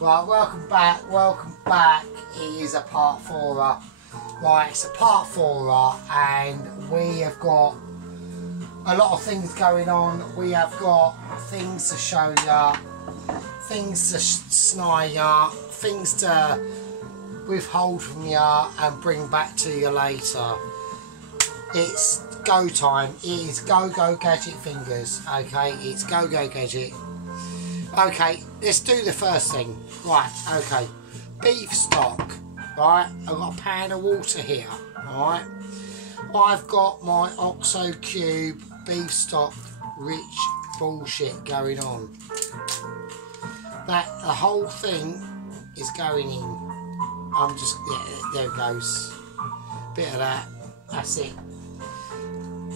Right, welcome back. It is a part 4. Right, it's a part 4 and we have got a lot of things going on. We have got things to show you, things to snare you, things to withhold from you and bring back to you later. It's go time. It is go gadget fingers. Okay, it's go gadget. Okay, let's do the first thing. Right, okay, beef stock. Right, I've got a pan of water here. Right, I've got my OXO cube beef stock rich bullshit going on. That the whole thing is going in. I'm just, yeah, there it goes. Bit of that. That's it.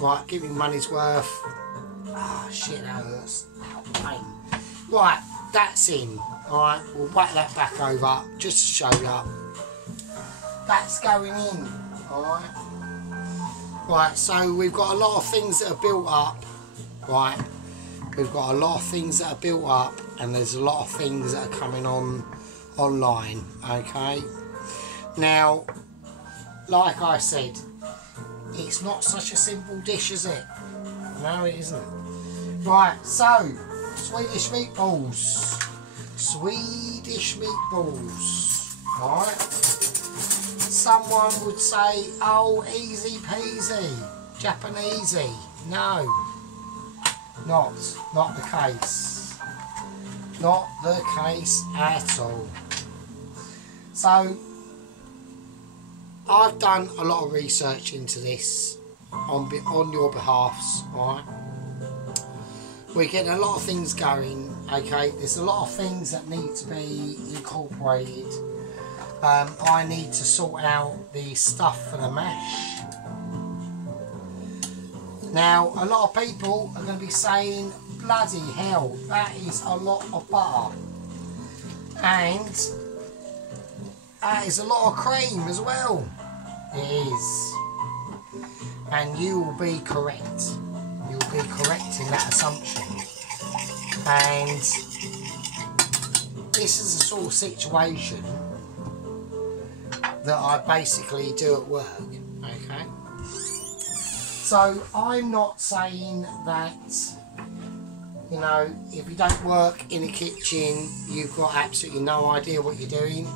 Right, give me money's worth. Ah, shit, that hurts. Pain. Right, that's in. Alright, we'll whack that back over just to show you. That's going in. Alright. Right, so we've got a lot of things that are built up. Right. We've got a lot of things that are built up and there's a lot of things that are coming on online. Okay. Now, like I said, it's not such a simple dish, is it? No, it isn't. Right, so Swedish meatballs. Swedish meatballs. Right. Someone would say, oh, easy peasy, Japanesey. No, not the case. Not the case at all. So, I've done a lot of research into this on your behalfs, right? We're getting a lot of things going, okay? There's a lot of things that need to be incorporated. I need to sort out the stuff for the mash. Now, a lot of people are going to be saying, bloody hell, that is a lot of butter. And that is a lot of cream as well. It is. And you will be correct. You will be correct in that assumption. And this is the sort of situation that I basically do at work. Okay. So I'm not saying that, you know, if you don't work in a kitchen, you've got absolutely no idea what you're doing.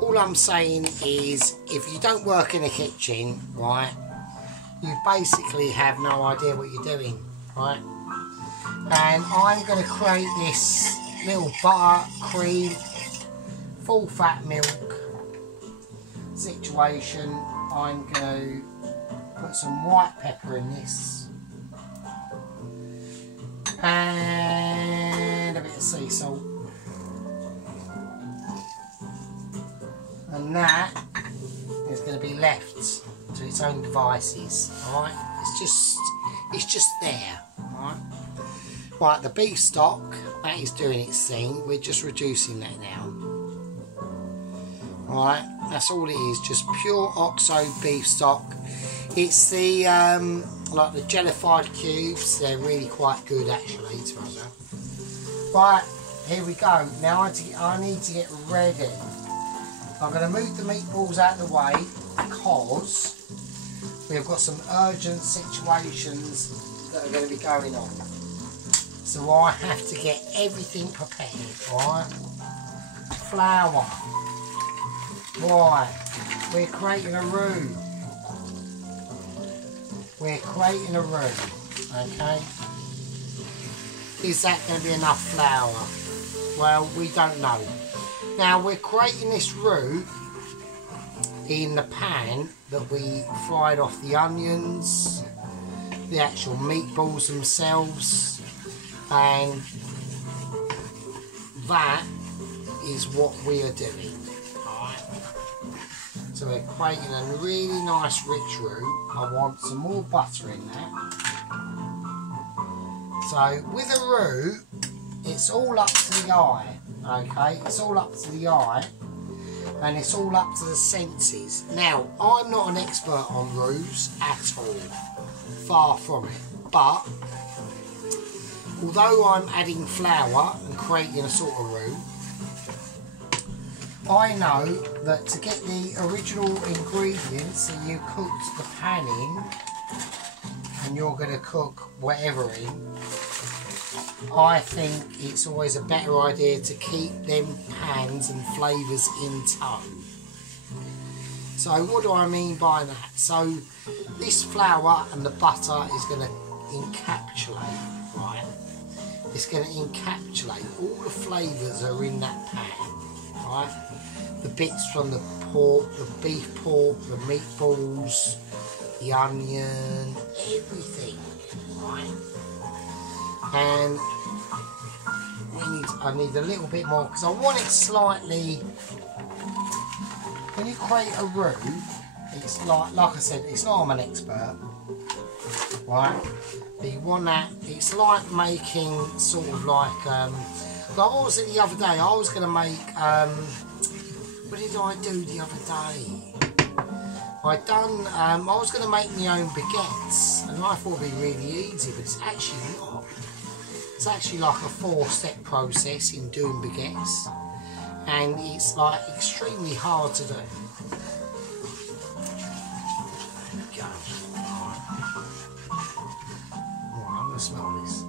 All I'm saying is, if you don't work in a kitchen, right, you basically have no idea what you're doing, right? And I'm going to create this little butter, cream, full fat milk situation. I'm going to put some white pepper in this and a bit of sea salt. And that is going to be left to its own devices. Alright, it's just there. Alright. Right, the beef stock, that is doing its thing. We're just reducing that now. Alright, that's all it is, just pure OXO beef stock. It's the like the jellified cubes. They're really quite good actually, to be honest. Right, here we go. Now I need to get ready. I'm going to move the meatballs out of the way because we've got some urgent situations that are going to be going on. So I have to get everything prepared, alright? Flour. Right, we're creating a roux. We're creating a roux, okay? Is that going to be enough flour? Well, we don't know. Now we're creating this roux in the pan that we fried off the onions, the actual meatballs themselves, and that is what we are doing. Alright. So we're creating a really nice rich roux. I want some more butter in that. So with a roux, it's all up to the eye. Okay, it's all up to the eye and it's all up to the senses. Now, I'm not an expert on roux at all, far from it, but although I'm adding flour and creating a sort of roux, I know that to get the original ingredients that you cooked the pan in, and you're going to cook whatever in, I think it's always a better idea to keep them pans and flavours in tow. So what do I mean by that? So this flour and the butter is going to encapsulate, right? It's going to encapsulate all the flavours are in that pan, right? The bits from the pork, the beef pork, the meatballs, the onion, everything, right? And I need a little bit more because I want it slightly. When you create a roux, it's like I said, it's not I'm an expert, right? But you want that. It's like making sort of like what was it the other day? I was going to make what did I do the other day? I was going to make my own baguettes, and I thought it'd be really easy, but it's actually not. It's actually like a 4-step process in doing baguettes, and it's like extremely hard to do. There we go. Right, I'm going to smell this.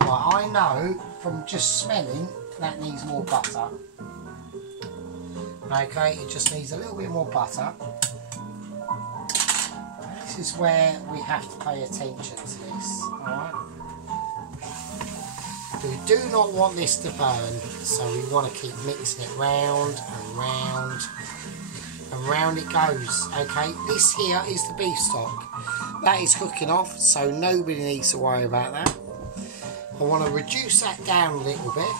Right, I know from just smelling that needs more butter. Okay, it just needs a little bit more butter. This is where we have to pay attention to this, alright? We do not want this to burn, so we want to keep mixing it round and round and round it goes. Okay, this here is the beef stock. That is cooking off, so nobody needs to worry about that. I want to reduce that down a little bit.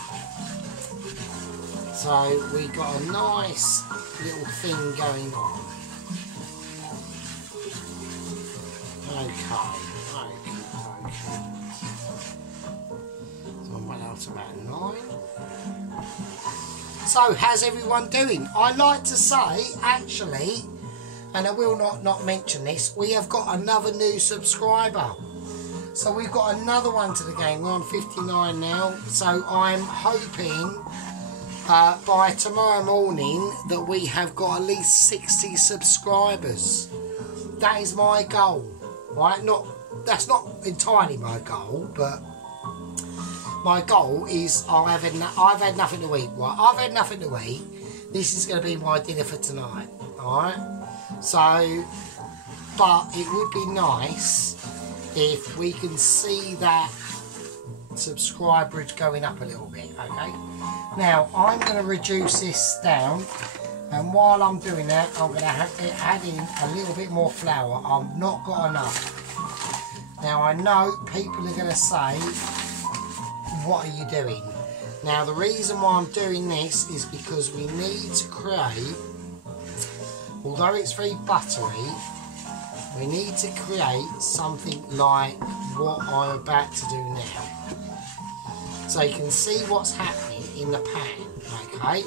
So we got a nice little thing going on. Okay. So I'm well out about 9. So how's everyone doing? I like to say, actually, and I will not mention this, we have got another new subscriber. So we've got another one to the game. We're on 59 now. So I'm hoping by tomorrow morning that we have got at least 60 subscribers. That is my goal, right? That's not entirely my goal, but my goal is I've had nothing to eat. Right? I've had nothing to eat. This is going to be my dinner for tonight. All right. So, but it would be nice if we can see that subscriberage going up a little bit. Okay. Now I'm going to reduce this down, and while I'm doing that, I'm going to have to add in a little bit more flour. I've not got enough. Now I know people are going to say, what are you doing? Now the reason why I'm doing this is because we need to create, although it's very buttery, we need to create something like what I'm about to do now. So you can see what's happening in the pan, okay?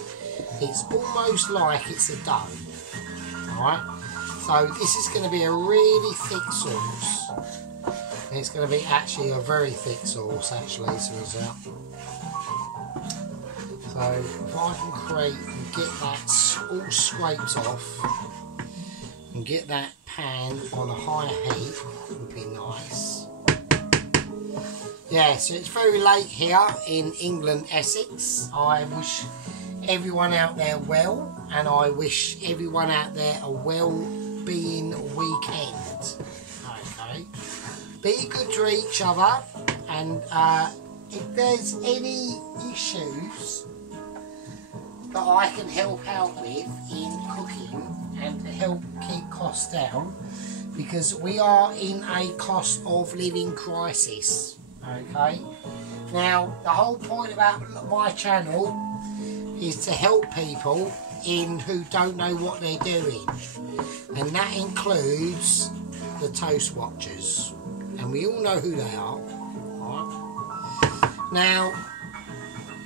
It's almost like it's a dough, alright? So this is going to be a really thick sauce. It's going to be actually a very thick sauce, actually, as a result. So if I can create and get that all scraped off and get that pan on a higher heat, would be nice. Yeah, so it's very late here in England, Essex. I wish everyone out there well, and I wish everyone out there a well-being weekend. Okay. Be good to each other, and if there's any issues that I can help out with in cooking and to help keep costs down, because we are in a cost of living crisis. Okay. Now the whole point about my channel is to help people who don't know what they're doing, and that includes the toast watchers, and we all know who they are. Right? Now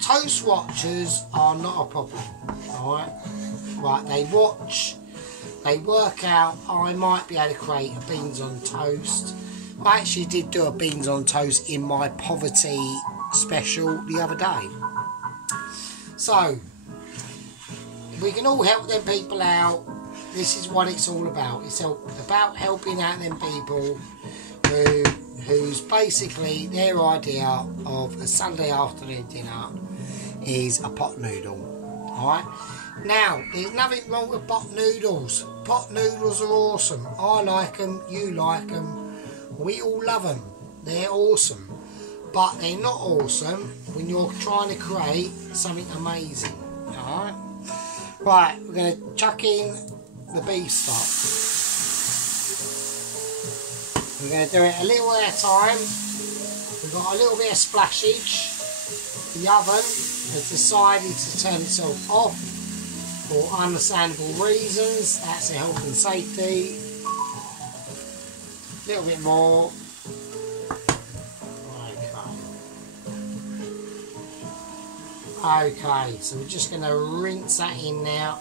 toast watchers are not a problem. Alright, right, they watch, they work out, I might be able to create a beans on toast, I actually did do a beans on toast in my poverty special the other day. So, we can all help them people out. This is what it's all about. It's about helping out them people who's basically their idea of a Sunday afternoon dinner is a pot noodle. Alright? Now, there's nothing wrong with pot noodles. Pot noodles are awesome. I like them, you like them, we all love them. They're awesome. But they're not awesome when you're trying to create something amazing. Alright? Right, we're going to chuck in the beef stock. We're going to do it a little at a time. We've got a little bit of splashage. The oven has decided to turn itself off for understandable reasons. That's a health and safety. A little bit more. Okay, so we're just going to rinse that in now.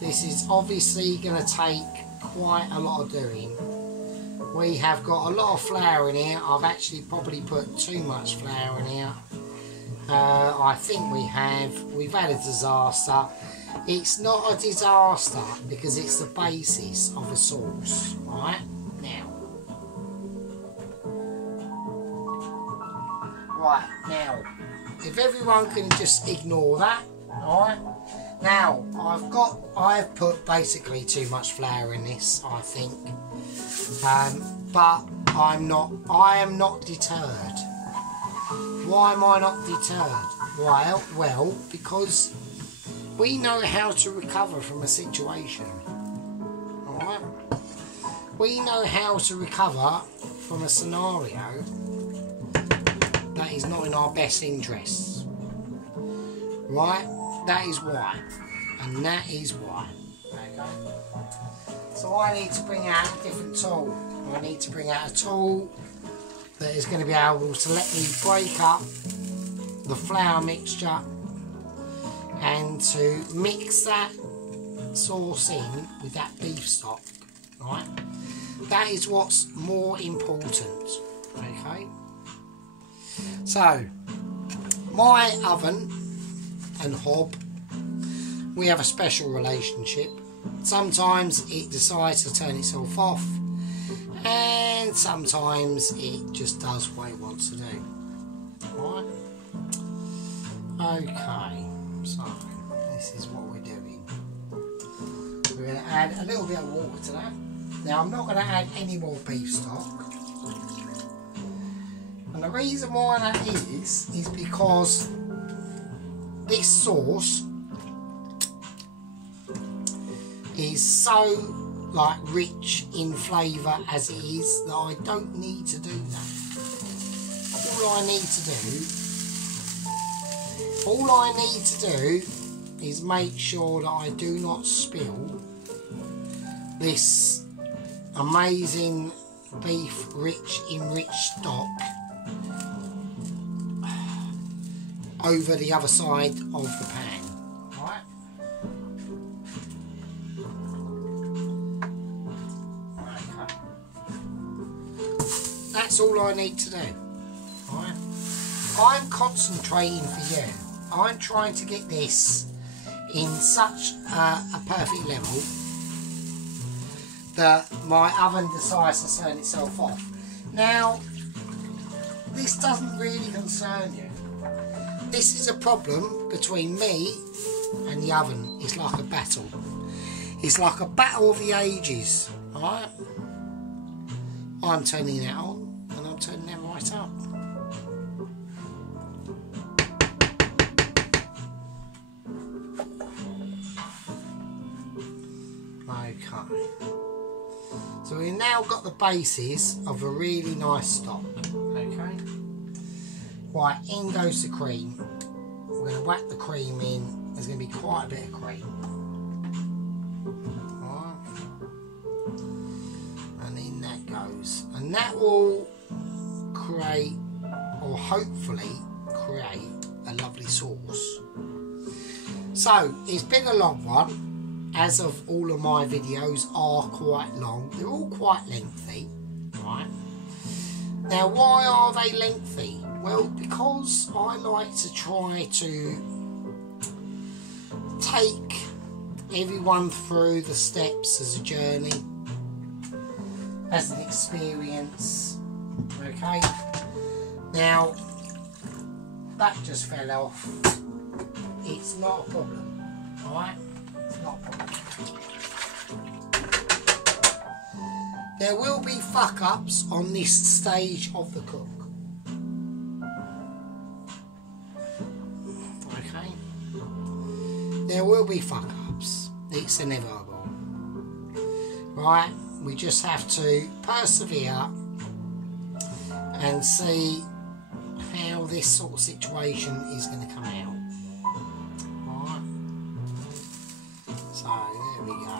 This is obviously going to take quite a lot of doing. We have got a lot of flour in here. I've actually probably put too much flour in here. I think we've had a disaster. It's not a disaster because it's the basis of a sauce. Right, now. Right, now. If everyone can just ignore that, alright? Now, I've put basically too much flour in this, I think. But I am not deterred. Why am I not deterred? Well, because we know how to recover from a situation. Alright? We know how to recover from a scenario that is not in our best interests. Right? That is why. And that is why. Okay? So I need to bring out a different tool. I need to bring out a tool that is going to be able to let me break up the flour mixture and to mix that sauce in with that beef stock. Right? That is what's more important. Okay? So, my oven and hob, we have a special relationship. Sometimes it decides to turn itself off, and sometimes it just does what it wants to do. Alright? Okay, so this is what we're doing. We're going to add a little bit of water to that. Now, I'm not going to add any more beef stock. And the reason why that is because this sauce is so rich in flavour as it is that I don't need to do that. All I need to do is make sure that I do not spill this amazing beef enriched stock over the other side of the pan. Right? Okay. That's all I need to do. Right? I'm concentrating for you. I'm trying to get this in such a perfect level that my oven decides to turn itself off. Now, this doesn't really concern you. This is a problem between me and the oven. It's like a battle. It's like a battle of the ages. Alright? I'm turning that on and I'm turning that right up. Okay. So we've now got the basis of a really nice stock. Okay. Right, in goes the cream. We're going to whack the cream in. There's going to be quite a bit of cream. Alright. And in that goes. And that will create, or hopefully create, a lovely sauce. So, it's been a long one. As of all of my videos are quite long. They're all quite lengthy. Right. Now, why are they lengthy? Well, because I like to try to take everyone through the steps as a journey, as an experience. Okay, now that just fell off. It's not a problem, alright? It's not a problem. There will be fuck ups on this stage of the cook. Okay? There will be fuck ups. It's inevitable. Right? We just have to persevere and see how this sort of situation is going to come out. Right? So, there we go.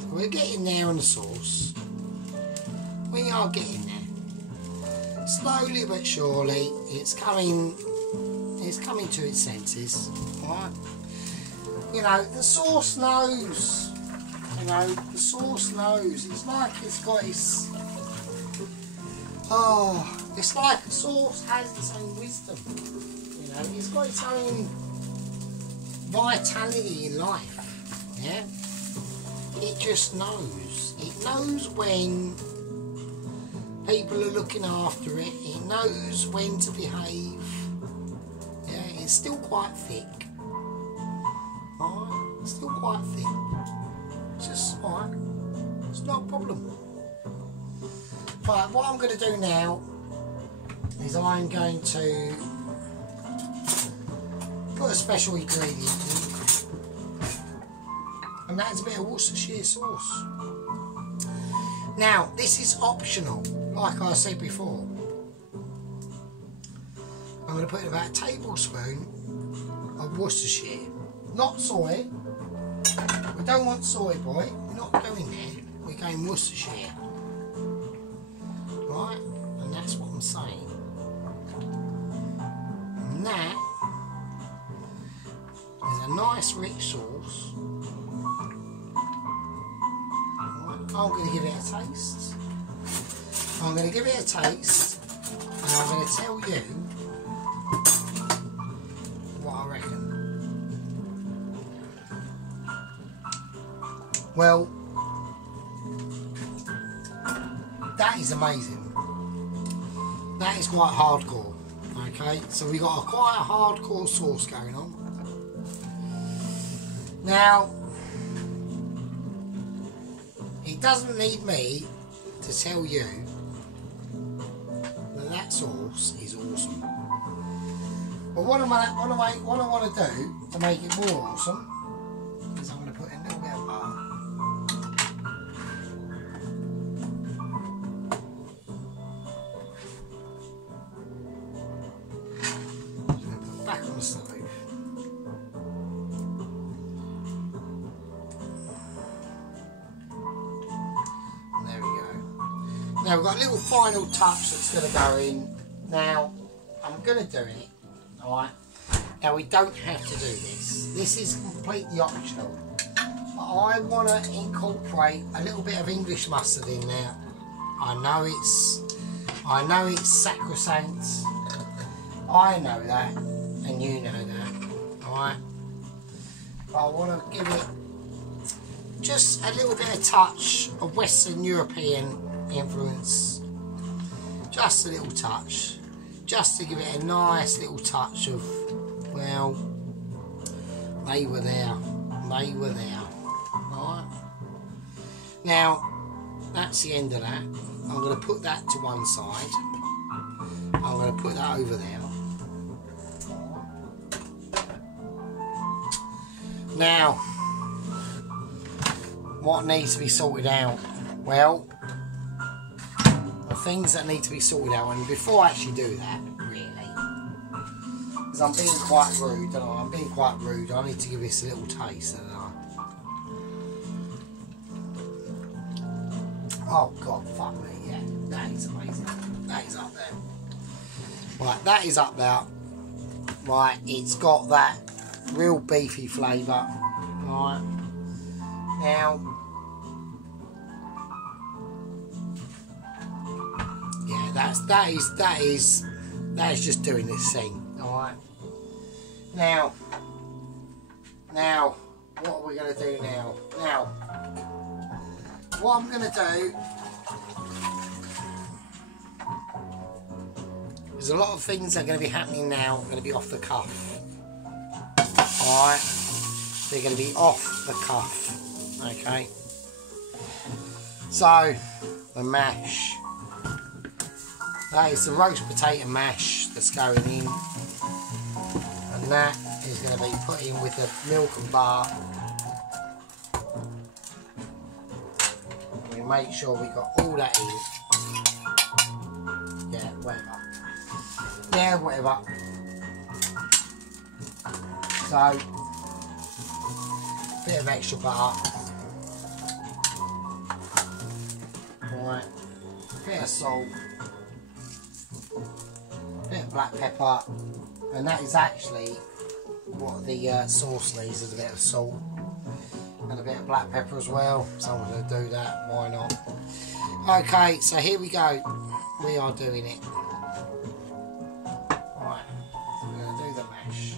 So we're getting there on the sauce. We are getting there. Slowly but surely, it's coming to its senses. Right? You know, the sauce knows. You know, the sauce knows. It's like it's got its... Oh, it's like the sauce has its own wisdom. You know, it's got its own vitality in life. Yeah? It just knows. It knows when people are looking after it. It knows when to behave. Yeah, it's still quite thick. Alright? It's still quite thick. It's just alright. It's not a problem. Right, what I'm going to do now is I'm going to put a special ingredient in, and that's a bit of Worcestershire sauce. Now, this is optional, like I said before. I'm going to put in about a tablespoon of Worcestershire, not soy. We don't want soy, boy. We're not going there. We're going Worcestershire. Right? And that's what I'm saying. And that is a nice rich sauce. Right. I'm going to give it a taste. I'm going to give it a taste. And I'm going to tell you what I reckon. Well, that is amazing. That is quite hardcore. Okay, so we got quite a hardcore sauce going on. Now, it doesn't need me to tell you that that sauce is awesome. But what I want to do to make it more awesome is I'm going to put in a little bit of butter. Back on the stove. And there we go. Now we've got a little final touch that's going to go in. Now I'm going to do it. Alright. Now we don't have to do this. This is completely optional. But I want to incorporate a little bit of English mustard in there. I know it's sacrosanct. I know that. And you know that, alright? But I want to give it just a little bit of touch of Western European influence. Just a little touch. Just to give it a nice little touch of, well, they were there. They were there. Alright? Now, that's the end of that. I'm going to put that to one side. I'm going to put that over there. Now, what needs to be sorted out? Well, the things that need to be sorted out, and before I actually do that, really, because I'm being quite rude, don't I? I'm being quite rude. I need to give this a little taste, don't I? Oh God, fuck me, yeah, that is amazing. That is up there. Right, that is up there. Right, it's got that real beefy flavour. Right, now, yeah, that is just doing its thing. All right. Now, what are we going to do now? Now, what I'm going to do is a lot of things that are going to be happening now. Going to be off the cuff. All right. They're going to be off the cuff. Okay. So, the mash. That is the roast potato mash that's going in. And that is going to be put in with the milk and butter. We make sure we got all that in. Yeah, whatever. Yeah, whatever. So, bit of extra butter. Right, bit of salt, bit of black pepper, and that is actually what the sauce needs, is a bit of salt and a bit of black pepper as well. Someone's going to do that, why not? Okay, so here we go. We are doing it. Right, so we're going to do the mash.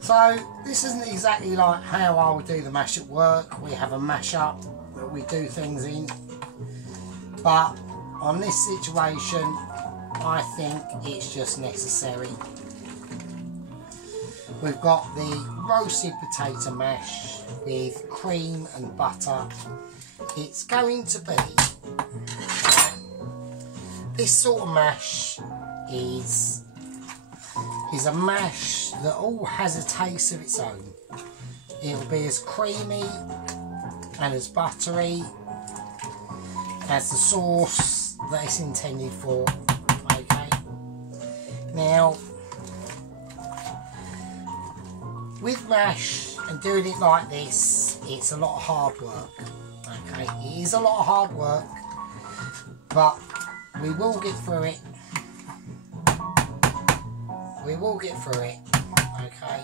So this isn't exactly like how I would do the mash at work. We have a mash up that we do things in, but on this situation I think it's just necessary. We've got the roasted potato mash with cream and butter. It's going to be, this sort of mash is a mash that all has a taste of its own. It'll be as creamy and as buttery as the sauce that it's intended for. Okay. Now, with mash and doing it like this, it's a lot of hard work. Okay, it is a lot of hard work, but we will get through it. We will get through it. Okay.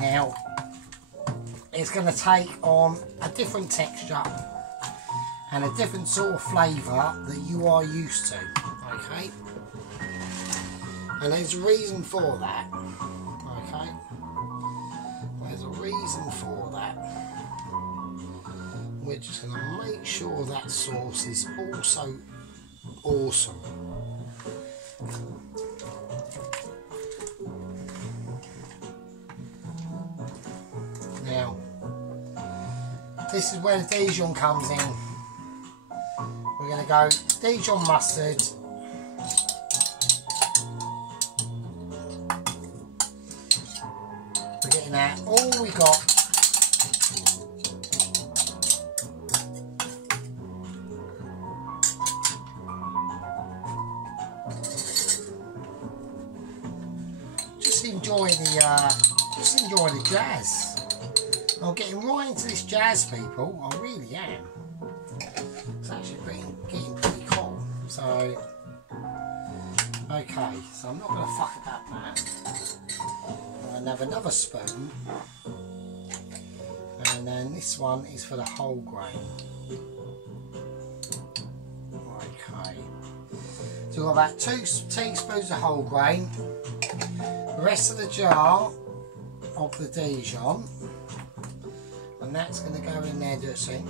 Now, it's going to take on a different texture and a different sort of flavour that you are used to. Okay. And there's a reason for that. Okay. There's a reason for that. We're just going to make sure that sauce is also awesome. Now, this is where the Dijon comes in. We're going to go Dijon mustard. We're getting that. All we got. Just enjoy the jazz. I'm getting right into this jazz, people. I really am. It's actually getting pretty cool. So, okay. So I'm not going to fuck about that. I'm going to have another spoon. And then this one is for the whole grain. Okay. So we've got about 2 teaspoons of whole grain. The rest of the jar of the Dijon. And that's going to go in there, do it see?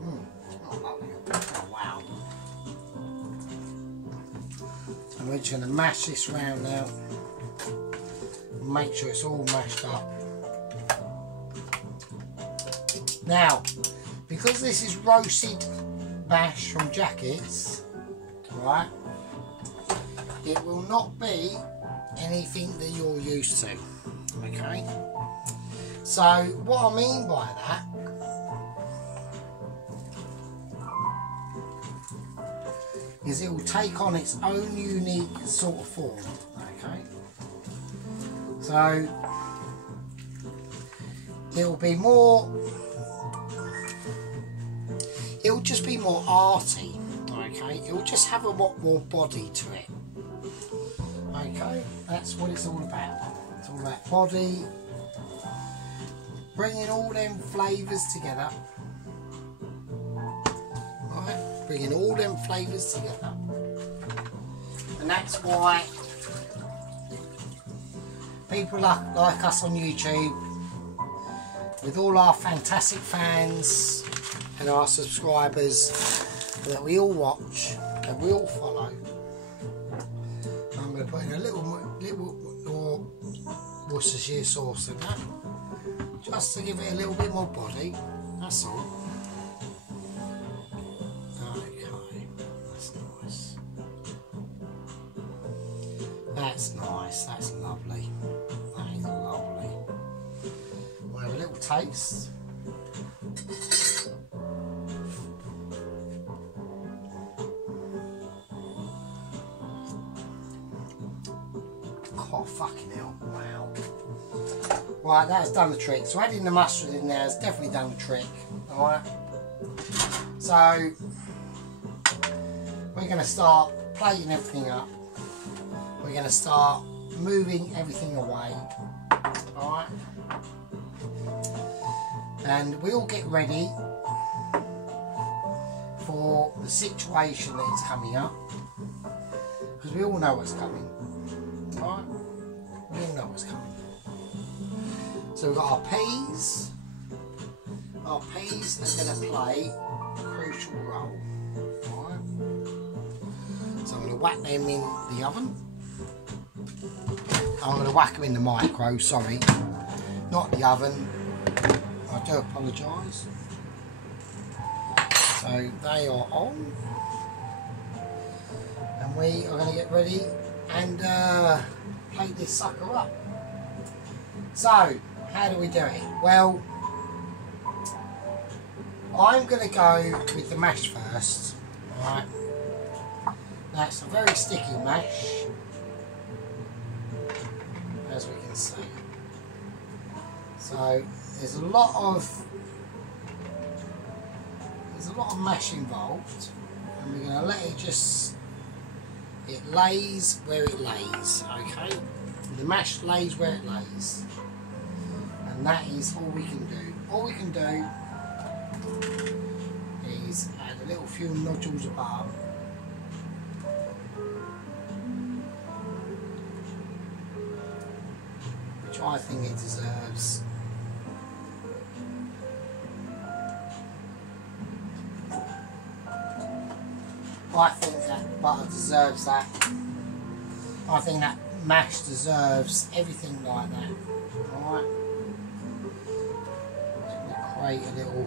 Oh, lovely. Oh, wow. And we're just going to mash this round now. Make sure it's all mashed up. Now, because this is roasted mash from Jackets, right, it will not be anything that you're used to, okay? So, what I mean by that is it will take on its own unique sort of form, okay? So, it'll be more, it'll just be more arty, okay? It'll just have a lot more body to it, okay? That's what it's all about. It's all about body. Bringing all them flavours together. Right, bringing all them flavours together. And that's why people like us on YouTube, with all our fantastic fans and our subscribers that we all watch and we all follow. I'm going to put in a little more Worcestershire sauce in that, just to give it a little bit more body, that's all. Okay, that's nice. That's nice, that's lovely. That is lovely. We'll have a little taste. Oh, fucking hell, wow. Right, that's done the trick. So adding the mustard in there has definitely done the trick. Alright. So we're going to start plating everything up. We're going to start moving everything away. Alright. And we all get ready for the situation that is coming up. Because we all know what's coming. Alright. We all know what's coming. So we've got our peas. Our peas are going to play a crucial role. Alright. So I'm going to whack them in the oven. I'm going to whack them in the micro, sorry. Not the oven. I do apologise. So they are on. And we are going to get ready and plate this sucker up. So, how do we do it? Well, I'm going to go with the mash first. Alright. That's a very sticky mash, as we can see. So there's a lot of mash involved, and we're going to let it just, it lays where it lays, okay? The mash lays where it lays, and that is all we can do. All we can do is add a little few nodules of butter, which I think it deserves. I think that butter deserves that. I think that mash deserves everything like that. Alright. Create a little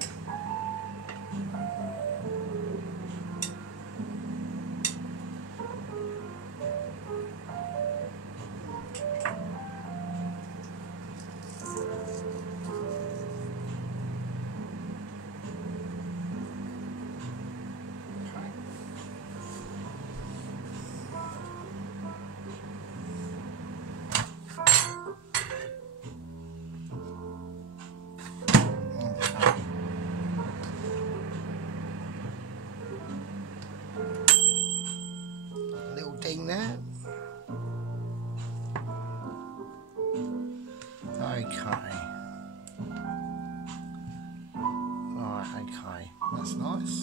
there. Okay. Right, okay. That's nice.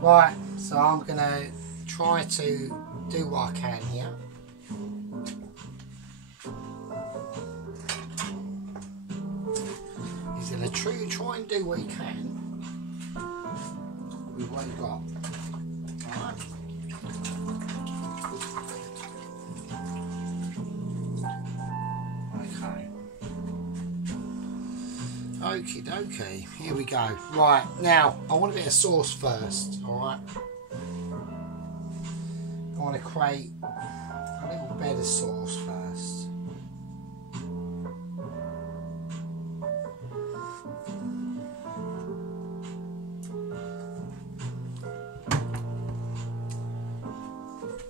Right, so I'm going to try to do what I can here. He's going to try and do what he can with what he got. Alright. Okie dokie, here we go. Right, now I want a bit of sauce first, alright? I want to create a little bit of sauce first.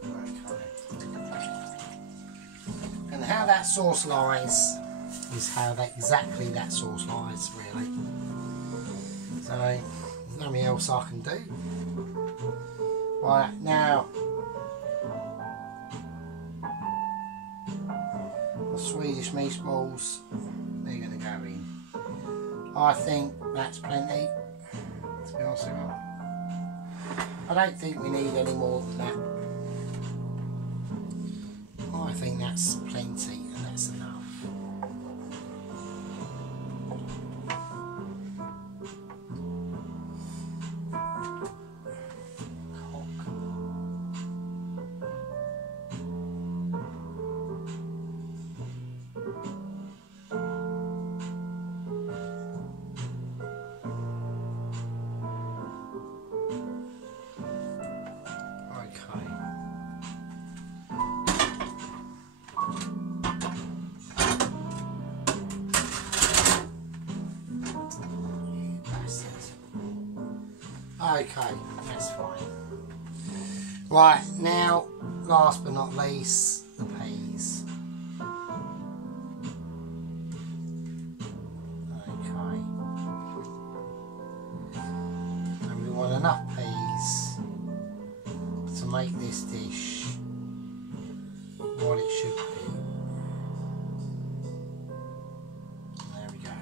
Okay. And how that sauce lies is how exactly that sauce lies, really. So there's nothing else I can do. Right, now the Swedish meatballs, they're going to go in. I think that's plenty, to be honest with you. I don't think we need any more than that. I think that's plenty and that's enough. Okay, that's fine. Right, now, last but not least, the peas. Okay. And we want enough peas to make this dish what it should be. There we go.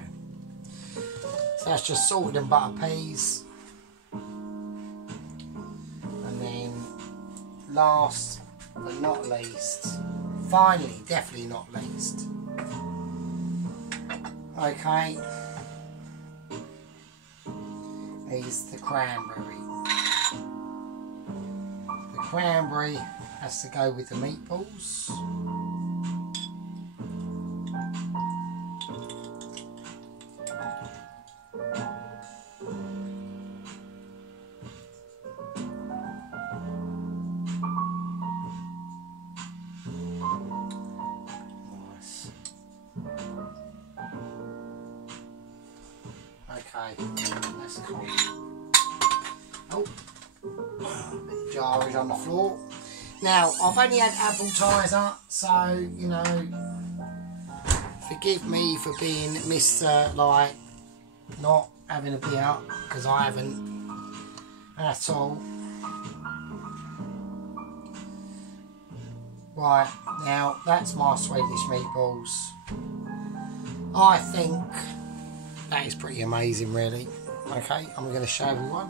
So that's just salted and butter peas. Last but not least, finally, definitely not least, okay, is the cranberry. The cranberry has to go with the meatballs. Okay, that's cool. Oh, jar is on the floor. Now, I've only had appetizer, so, you know, forgive me for being Mr. like, not having a beer, because I haven't at all. Right, now, that's my Swedish meatballs. I think that is pretty amazing, really. Okay, I'm going to show everyone.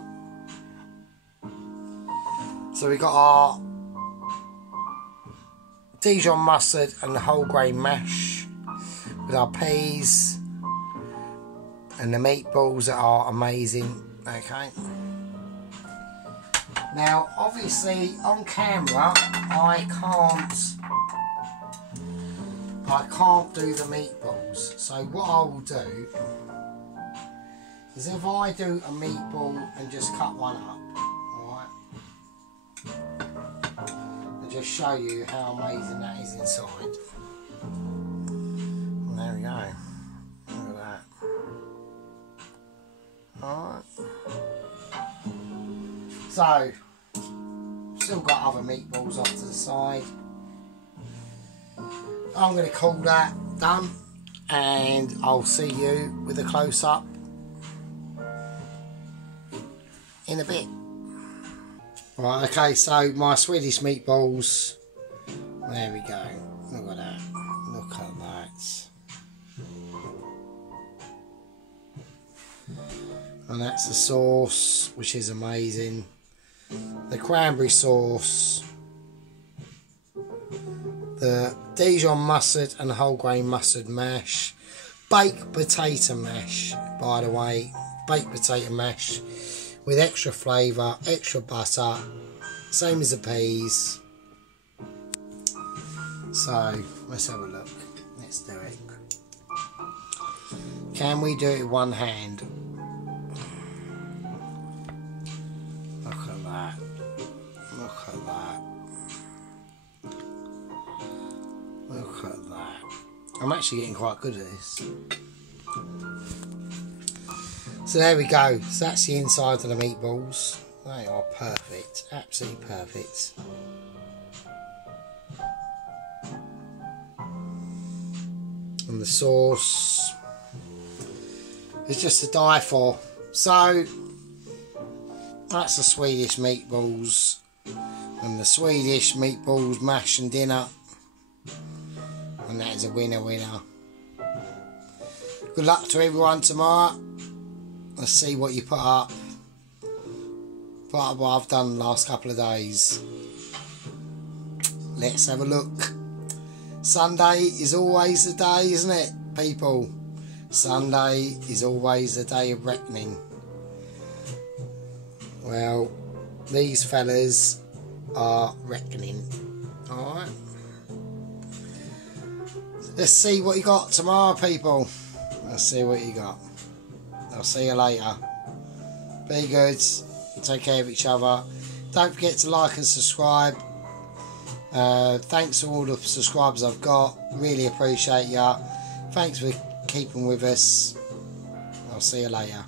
So we got our Dijon mustard and the whole grain mash with our peas and the meatballs that are amazing. Okay. Now, obviously, on camera, I can't do the meatballs. So what I will do is if I do a meatball and just cut one up, alright, and just show you how amazing that is inside. And there we go. Look at that. Alright. So, still got other meatballs off to the side. I'm going to call that done, and I'll see you with a close-up in a bit. Right, okay, so my Swedish meatballs, there we go, look at that, look at that. And that's the sauce, which is amazing. The cranberry sauce, the Dijon mustard and whole grain mustard mash, baked potato mash, by the way, baked potato mash with extra flavour, extra butter, same as the peas. So let's have a look. Let's do it. Can we do it with one hand? Look at that. Look at that. Look at that. I'm actually getting quite good at this. So there we go. So that's the inside of the meatballs. They are perfect. Absolutely perfect. And the sauce is just to die for. So that's the Swedish meatballs. And the Swedish meatballs mash and dinner. And that is a winner. Good luck to everyone tomorrow. Let's see what you put up. Part of what I've done the last couple of days. Let's have a look. Sunday is always the day, isn't it, people? Sunday is always the day of reckoning. Well, these fellas are reckoning. Alright. Let's see what you got tomorrow, people. Let's see what you got. I'll see you later. Be good. Take care of each other. Don't forget to like and subscribe. Thanks to all the subscribers I've got. Really appreciate ya. Thanks for keeping with us. I'll see you later.